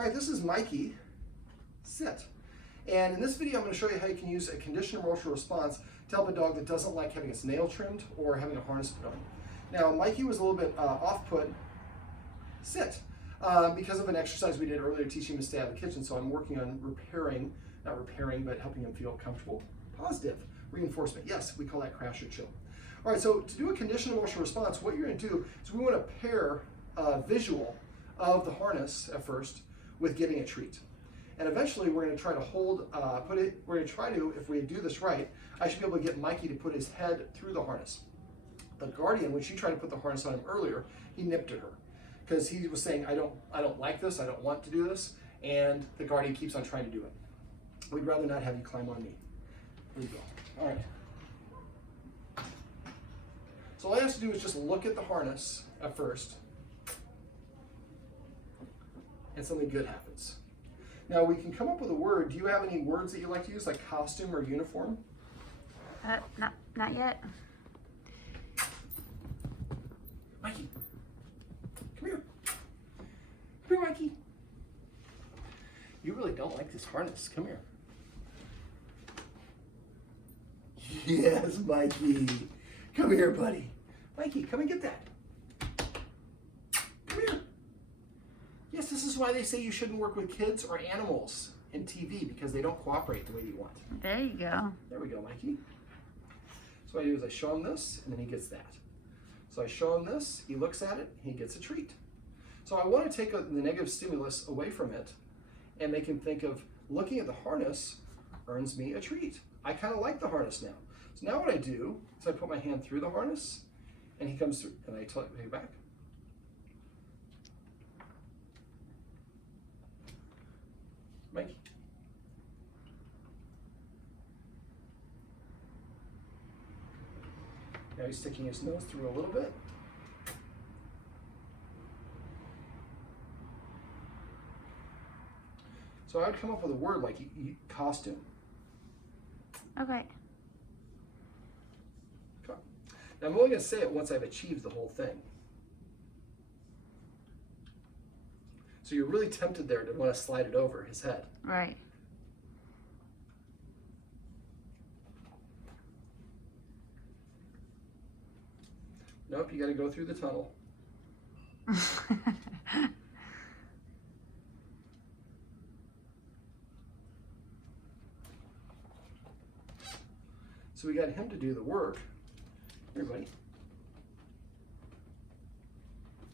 All right, this is Mikey. Sit. And in this video, I'm going to show you how you can use a conditional emotional response to help a dog that doesn't like having its nail trimmed or having a harness put on. Now, Mikey was a little bit off-put. Sit. Because of an exercise we did earlier teaching him to stay out of the kitchen, so I'm working on not repairing, but helping him feel comfortable. Positive reinforcement. Yes, we call that crash or chill. All right, so to do a conditional emotional response, what you're going to do is we want to pair a visual of the harness at first with getting a treat. And eventually we're going to try to we're going to try to, if we do this right, I should be able to get Mikey to put his head through the harness. The guardian, when she tried to put the harness on him earlier, he nipped at her because he was saying, I don't like this, I don't want to do this, and the guardian keeps on trying to do it. We'd rather not have you climb on me. Here you go. All right. So all I have to do is just look at the harness at first, and something good happens. Now we can come up with a word. Do you have any words that you like to use, like costume or uniform? Not yet. Mikey, come here. Come here, Mikey. You really don't like this harness. Come here. Yes, Mikey. Come here, buddy. Mikey, come and get that. Come here. Yes, this is why they say you shouldn't work with kids or animals in TV, because they don't cooperate the way you want. There you go. There we go, Mikey. So what I do is I show him this, and then he gets that. So I show him this, he looks at it, he gets a treat. So I want to take the negative stimulus away from it and make him think of looking at the harness earns me a treat. I kind of like the harness now. So now what I do is I put my hand through the harness, and he comes through, and I take it back. Mikey. Now he's sticking his nose through a little bit. So I would come up with a word like costume. Okay. Now I'm only going to say it once I've achieved the whole thing. So you're really tempted there to want to slide it over his head. Right. Nope, you got to go through the tunnel. So we got him to do the work. Here, buddy.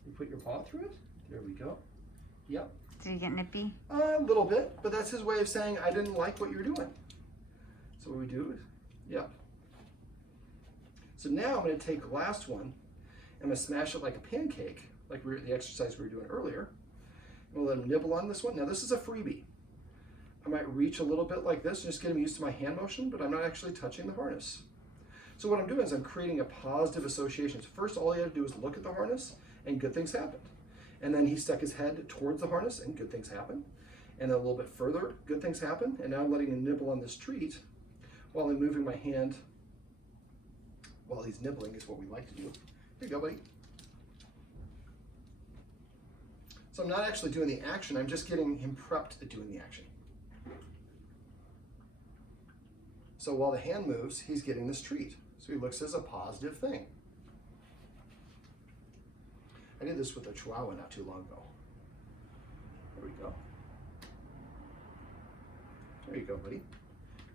You put your paw through it. There we go. Yep. Did you get nippy? A little bit, but that's his way of saying I didn't like what you were doing. So what we do is, yep. So now I'm going to take the last one, I'm going to smash it like a pancake, like the exercise we were doing earlier. I'm going to let him nibble on this one. Now this is a freebie. I might reach a little bit like this, just get him used to my hand motion, but I'm not actually touching the harness. So what I'm doing is I'm creating a positive association. So first, all you have to do is look at the harness, and good things happened. And then he stuck his head towards the harness, and good things happen. And then a little bit further, good things happen. And now I'm letting him nibble on this treat while I'm moving my hand while he's nibbling is what we like to do. Here you go, buddy. So I'm not actually doing the action, I'm just getting him prepped at doing the action. So while the hand moves, he's getting this treat. So he looks as a positive thing. I did this with a Chihuahua not too long ago. There we go. There you go, buddy.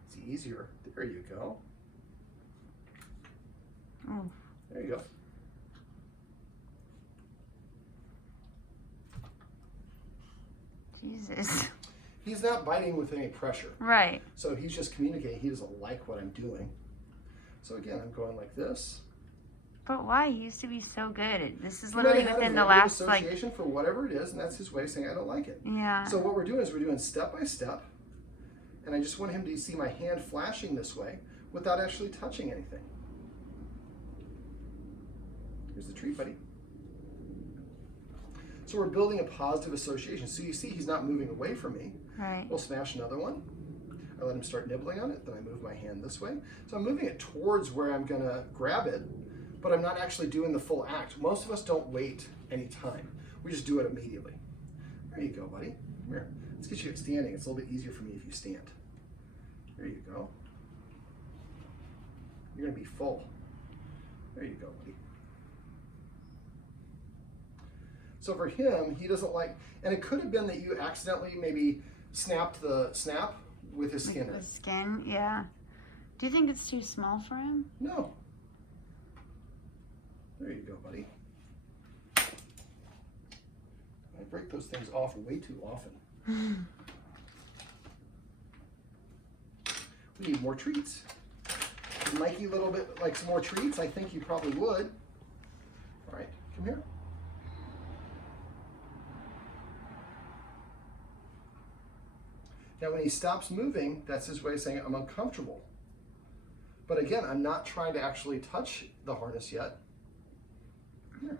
It's easier. There you go. Oh. There you go. Jesus. He's not biting with any pressure. Right. So he's just communicating he doesn't like what I'm doing. So again, I'm going like this. But why? He used to be so good. This is literally within the last association for whatever it is, and that's his way of saying I don't like it. Yeah. So what we're doing is we're doing step by step, and I just want him to see my hand flashing this way without actually touching anything. Here's the treat, buddy. So we're building a positive association. So you see he's not moving away from me. Right. We'll smash another one. I let him start nibbling on it, then I move my hand this way. So I'm moving it towards where I'm gonna grab it, but I'm not actually doing the full act. Most of us don't wait any time. We just do it immediately. There you go, buddy. Come here. get you standing. It's a little bit easier for me if you stand. There you go. You're gonna be full. There you go, buddy. So for him, he doesn't like, and it could have been that you accidentally maybe snapped the snap with his skin in. His skin, yeah. Do you think it's too small for him? No. There you go, buddy. I break those things off way too often. We need more treats. Would Mikey a little bit like some more treats? I think you probably would. All right, come here. Now when he stops moving, that's his way of saying I'm uncomfortable. But again, I'm not trying to actually touch the harness yet. Come here.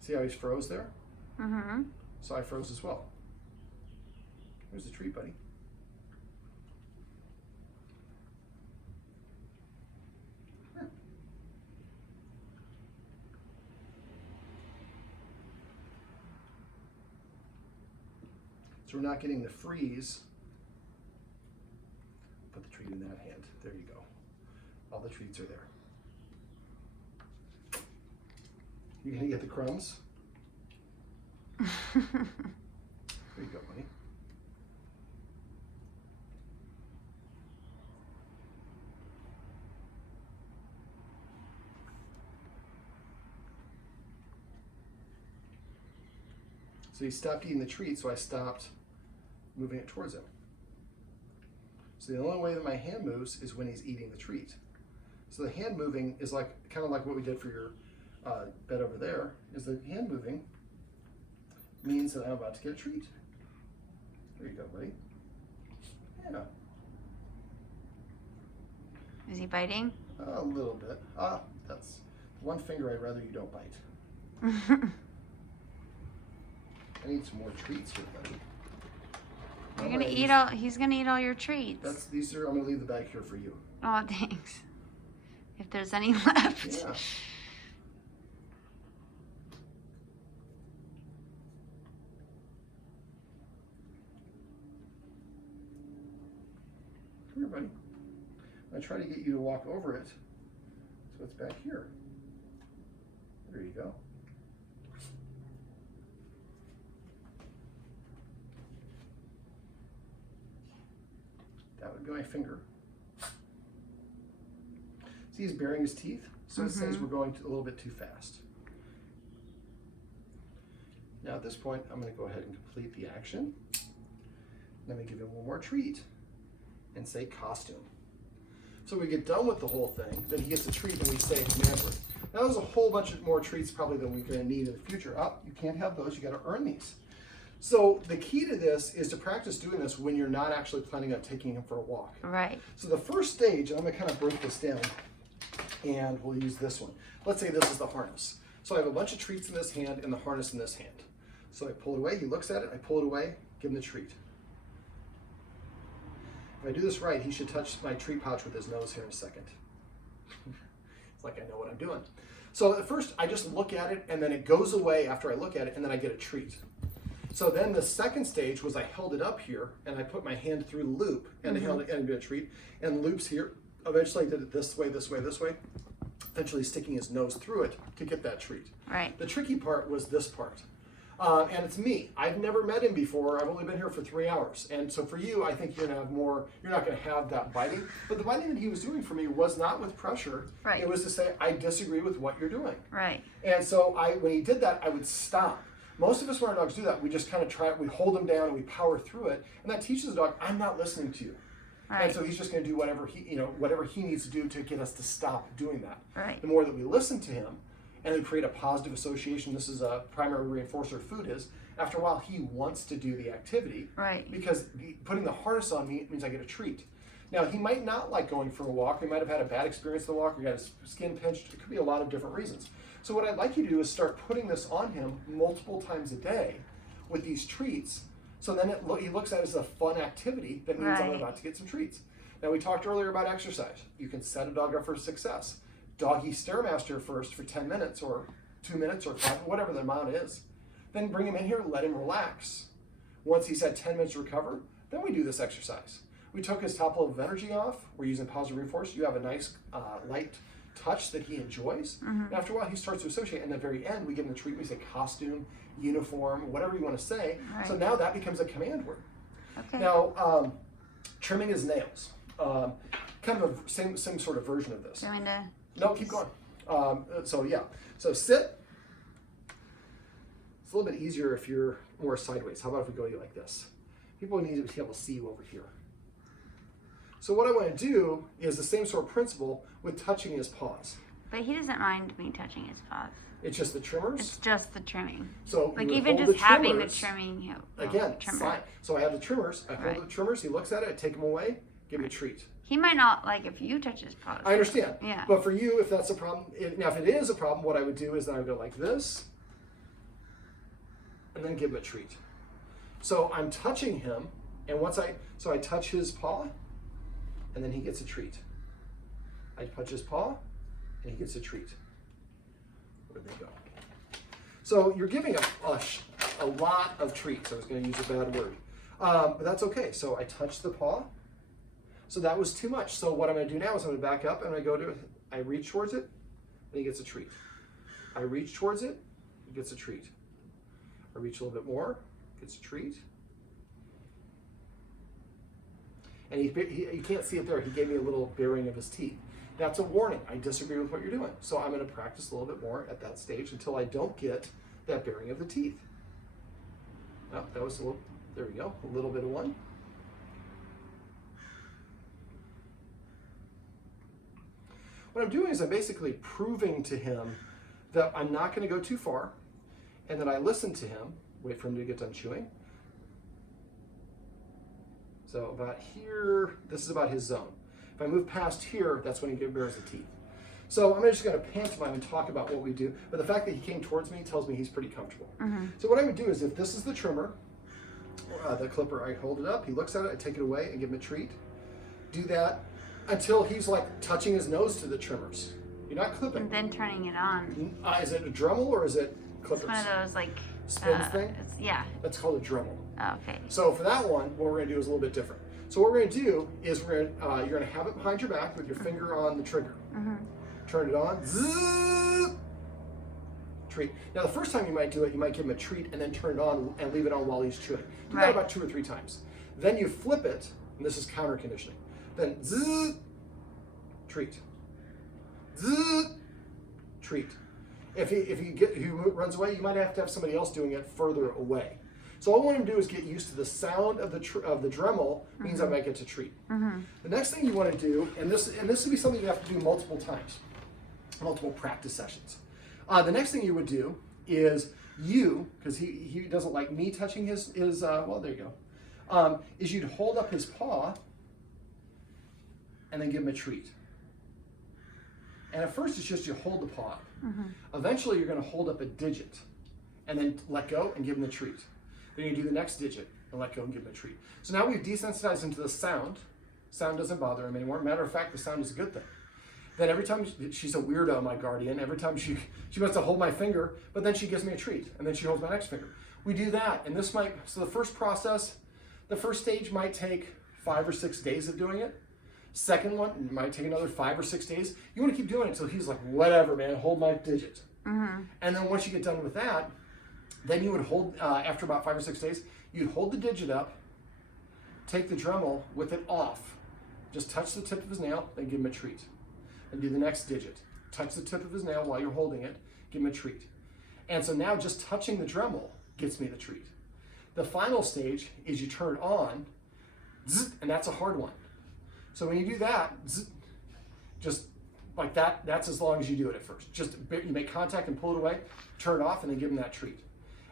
See how he's froze there? Mm-hmm. So I froze as well. Here's the treat, buddy. Here. So we're not getting the freeze. Put the treat in that hand. There you go. All the treats are there. You gonna get the crumbs? There you go, buddy. So he stopped eating the treat, so I stopped moving it towards him. So the only way that my hand moves is when he's eating the treat. So the hand moving is like kind of like what we did for your bed over there, is the hand moving means that I'm about to get a treat. There you go, buddy. Yeah. Is he biting? A little bit. That's one finger I'd rather you don't bite. I need some more treats here, buddy. You're gonna eat all. He's gonna eat all your treats. These are. I'm gonna leave the bag here for you. Oh, thanks. If there's any left. Yeah. Come here, buddy. I try to get you to walk over it, so it's back here. There you go. That would be my finger. See, he's baring his teeth, so it says we're going a little bit too fast. Now at this point, I'm going to go ahead and complete the action. Let me give him one more treat and say costume. So we get done with the whole thing, then he gets a treat and we say command word. Now there's a whole bunch of more treats probably than we're going to need in the future. You can't have those, you got to earn these. So the key to this is to practice doing this when you're not actually planning on taking him for a walk. Right. So the first stage, and I'm going to kind of break this down, and we'll use this one. Let's say this is the harness. So I have a bunch of treats in this hand and the harness in this hand. So I pull it away, he looks at it, I pull it away, give him the treat. If I do this right, he should touch my treat pouch with his nose here in a second. It's like I know what I'm doing. So at first, I just look at it, and then it goes away after I look at it, and then I get a treat. So then the second stage was I held it up here, and I put my hand through the loop, and I held it and got a treat, and loops here. Eventually I did it this way, this way, this way, eventually sticking his nose through it to get that treat. Right. The tricky part was this part. And it's me. I've never met him before. I've only been here for 3 hours. And so for you, I think you're gonna have more, you're not gonna have that biting. But the biting that he was doing for me was not with pressure. Right. It was to say, I disagree with what you're doing. Right. And so when he did that, I would stop. Most of us when our dogs do that, we just kind of try it, we hold them down and we power through it. And that teaches the dog, I'm not listening to you. Right. And so he's just going to do whatever he needs to do to get us to stop doing that. Right. The more that we listen to him and then create a positive association, this is a primary reinforcer of food is, after a while he wants to do the activity. Right. Because putting the harness on me means I get a treat. Now he might not like going for a walk. He might have had a bad experience on the walk or got his skin pinched. It could be a lot of different reasons. So what I'd like you to do is start putting this on him multiple times a day with these treats. So then he looks at it as a fun activity that means I'm about to get some treats. Now we talked earlier about exercise. You can set a dog up for success. Doggy Stairmaster first for 10 minutes or 2 minutes or 5, whatever the amount is. Then bring him in here, let him relax. Once he's had 10 minutes to recover, then we do this exercise. We took his top level of energy off. We're using positive reinforce. You have a nice light touch that he enjoys. And after a while, he starts to associate. And at the very end, we give him the treat. We say costume, uniform, whatever you want to say. Right. So now that becomes a command word. Okay. Now, trimming his nails. Kind of a same sort of version of this. No, keep going. So sit. It's a little bit easier if you're more sideways. How about if we go like this? People need to be able to see you over here. So what I want to do is the same sort of principle with touching his paws. But he doesn't mind me touching his paws. It's just the trimmers? It's just the trimming. So like even just having the trimming. Again, fine. So I have the trimmers. I hold the trimmers. He looks at it. I take them away. Give him a treat. He might not like if you touch his paws. I understand. Yeah. But for you, if that's a problem, now if it is a problem, what I would do is then I would go like this, and then give him a treat. So I'm touching him, and I touch his paw, and then he gets a treat. I touch his paw, and he gets a treat. Where'd they go? So you're giving a lot of treats. I was going to use a bad word. But that's okay. So I touch the paw. So that was too much. So what I'm going to do now is I'm going to back up, and I'm going to go to, I reach towards it, and he gets a treat. I reach towards it, he gets a treat. I reach a little bit more, gets a treat. And you can't see it there. He gave me a little baring of his teeth. That's a warning. I disagree with what you're doing. So I'm going to practice a little bit more at that stage until I don't get that baring of the teeth. Oh, that was a little, there we go, a little bit of one. What I'm doing is I'm basically proving to him that I'm not going to go too far, and then I listen to him, wait for him to get done chewing. So about here, this is about his zone. If I move past here, that's when he bares the teeth. So I'm just going to pantomime and talk about what we do, but the fact that he came towards me tells me he's pretty comfortable. So what I would do is if this is the trimmer, the clipper, I hold it up, he looks at it, I take it away and give him a treat. Do that until he's like touching his nose to the trimmers. You're not clipping. And then turning it on. Is it a Dremel or is it clippers? It's one of those like spins thing? Yeah. That's called a Dremel. Oh, okay. So for that one, what we're going to do is a little bit different. So what we're going to do is you're going to have it behind your back with your finger on the trigger. Turn it on. Zzz, treat. Now the first time you might do it, you might give him a treat and then turn it on and leave it on while he's chewing. Do that about 2 or 3 times. Then you flip it, and this is counter conditioning. Then zzz, treat. Zzz, treat. If he runs away, you might have to have somebody else doing it further away. So all I want him to do is get used to the sound of the Dremel, means I might get to treat. The next thing you want to do, and this would be something you have to do multiple times, multiple practice sessions. The next thing you would do is because he doesn't like me touching his well, there you go, is you'd hold up his paw and then give him a treat. And at first it's just you hold the paw up. Eventually you're going to hold up a digit and then let go and give him the treat. Then you do the next digit and let go and give him a treat. So now we've desensitized him to the sound. Sound doesn't bother him anymore. Matter of fact, the sound is a good thing. Then every time, she's a weirdo, my guardian, every time she wants to hold my finger, but then she gives me a treat, and then she holds my next finger. We do that, and this might, so the first process, the first stage might take 5 or 6 days of doing it. Second one might take another 5 or 6 days. You want to keep doing it until he's like, whatever, man, hold my digit. And then once you get done with that, then you would hold, after about 5 or 6 days, you'd hold the digit up, take the Dremel with it off, just touch the tip of his nail, then give him a treat. And do the next digit. Touch the tip of his nail while you're holding it, give him a treat. And so now just touching the Dremel gets me the treat. The final stage is you turn it on, zzz, and that's a hard one. So when you do that, zzz, just like that, that's as long as you do it at first. Just you make contact and pull it away, turn it off, and then give him that treat.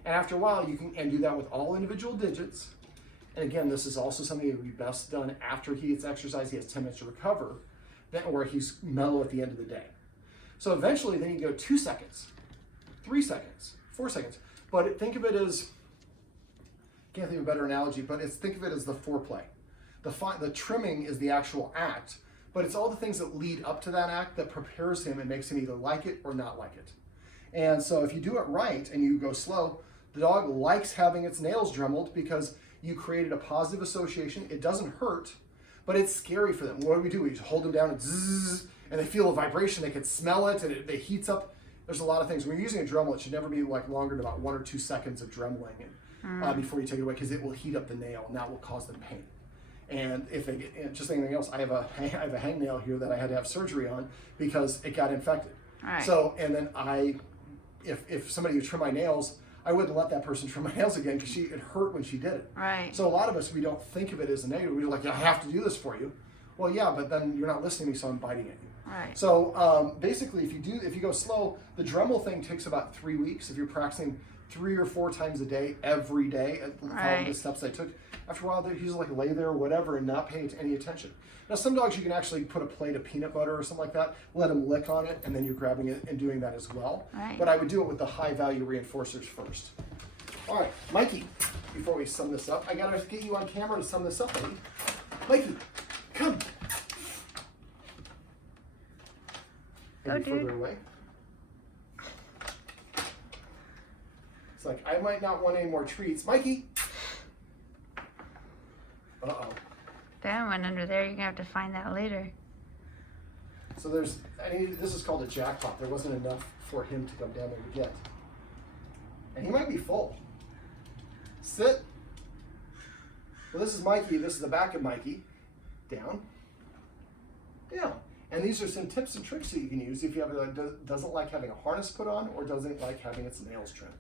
And after a while, you can do that with all individual digits. And again, this is also something that would be best done after he gets exercise. He has 10 minutes to recover, or he's mellow at the end of the day. So eventually, then you go 2 seconds, 3 seconds, 4 seconds. But think of it as, can't think of a better analogy, but think of it as the foreplay. The trimming is the actual act, but it's all the things that lead up to that act that prepares him and makes him either like it or not like it. And so if you do it right and you go slow, the dog likes having its nails dremelled because you created a positive association. It doesn't hurt, but it's scary for them. What do? We just hold them down and zzz, and they feel a vibration. They can smell it, and it heats up. There's a lot of things. When you're using a Dremel, it should never be like longer than about 1 or 2 seconds of dremeling before you take it away, because it will heat up the nail, and that will cause them pain. And if they get just anything else, I have a hangnail here that I had to have surgery on because it got infected. Right. So, and then if somebody would trim my nails, I wouldn't let that person trim my nails again because it hurt when she did it. Right. So a lot of us, we don't think of it as a negative. We're like, yeah, I have to do this for you. Well, yeah, but then you're not listening to me, so I'm biting at you. Right. So basically, if you go slow, the Dremel thing takes about 3 weeks. If you're practicing 3 or 4 times a day, every day, following the steps I took, after a while, he's like lay there or whatever and not paying any attention. Now, some dogs you can actually put a plate of peanut butter or something like that, let him lick on it, and then you're grabbing it and doing that as well. Right. But I would do it with the high value reinforcers first. All right, Mikey, before we sum this up, I gotta get you on camera to sum this up, buddy. Mikey, come. Go, Maybe dude. further away. It's like, I might not want any more treats. Mikey! Uh-oh. That went under there. You're gonna have to find that later. So this is called a jackpot. There wasn't enough for him to come down there to get. And he might be full. Sit. Well, this is Mikey. This is the back of Mikey. Down. Down. And these are some tips and tricks that you can use if you have a dog that doesn't like having a harness put on or doesn't like having its nails trimmed.